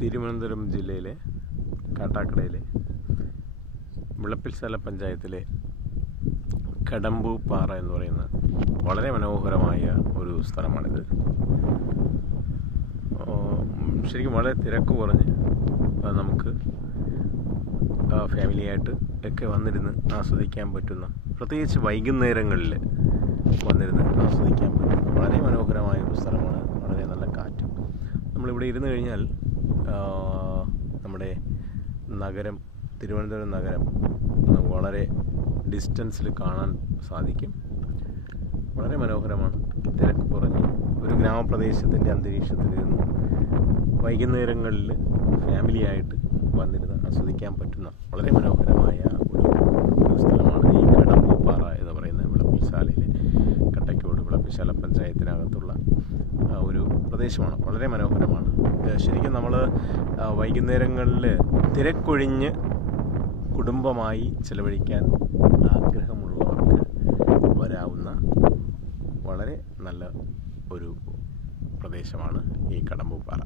തിരുവനന്തപുരം ജില്ലയിലെ കാട്ടാക്കടയിലെ വിളപ്പിൽശാല പഞ്ചായത്തിലെ കടമ്പൂപ്പാറ എന്ന് പറയുന്ന വളരെ മനോഹരമായ ഒരു സ്ഥലമാണിത്. ശരിക്കും വളരെ തിരക്ക് കുറഞ്ഞ് നമുക്ക് ഫാമിലിയായിട്ട് ഒക്കെ വന്നിരുന്ന് ആസ്വദിക്കാൻ പറ്റുന്ന, പ്രത്യേകിച്ച് വൈകുന്നേരങ്ങളിൽ വന്നിരുന്ന് ആസ്വദിക്കാൻ പറ്റുന്ന വളരെ മനോഹരമായ ഒരു സ്ഥലമാണ്. വളരെ നല്ല കാറ്റ്. നമ്മളിവിടെ ഇരുന്ന് കഴിഞ്ഞാൽ നമ്മുടെ നഗരം, തിരുവനന്തപുരം നഗരം വളരെ ഡിസ്റ്റൻസിൽ കാണാൻ സാധിക്കും. വളരെ മനോഹരമാണ്. തിരക്ക് കുറഞ്ഞ് ഒരു ഗ്രാമപ്രദേശത്തിൻ്റെ അന്തരീക്ഷത്തിൽ നിന്ന് വൈകുന്നേരങ്ങളിൽ ഫാമിലിയായിട്ട് വന്നിരുന്ന് ആസ്വദിക്കാൻ പറ്റുന്ന വളരെ മനോഹരമായ ഒരു സ്ഥലമാണ് ഈ കടമ്പൂപ്പാറ എന്ന് പറയുന്ന വിളപ്പിൽശാലയിലെ കട്ടയ്ക്കോട് വിളപ്പിൽശാല പഞ്ചായത്തിനകത്തുള്ള ഒരു പ്രദേശമാണ്. വളരെ മനോഹരമാണ്. ശരിക്കും നമ്മൾ വൈകുന്നേരങ്ങളിൽ തിരക്കൊഴിഞ്ഞ് കുടുംബമായി ചിലവഴിക്കാൻ ആഗ്രഹമുള്ളവർക്ക് വരാവുന്ന വളരെ നല്ല ഒരു പ്രദേശമാണ് ഈ കടമ്പൂപ്പാറ.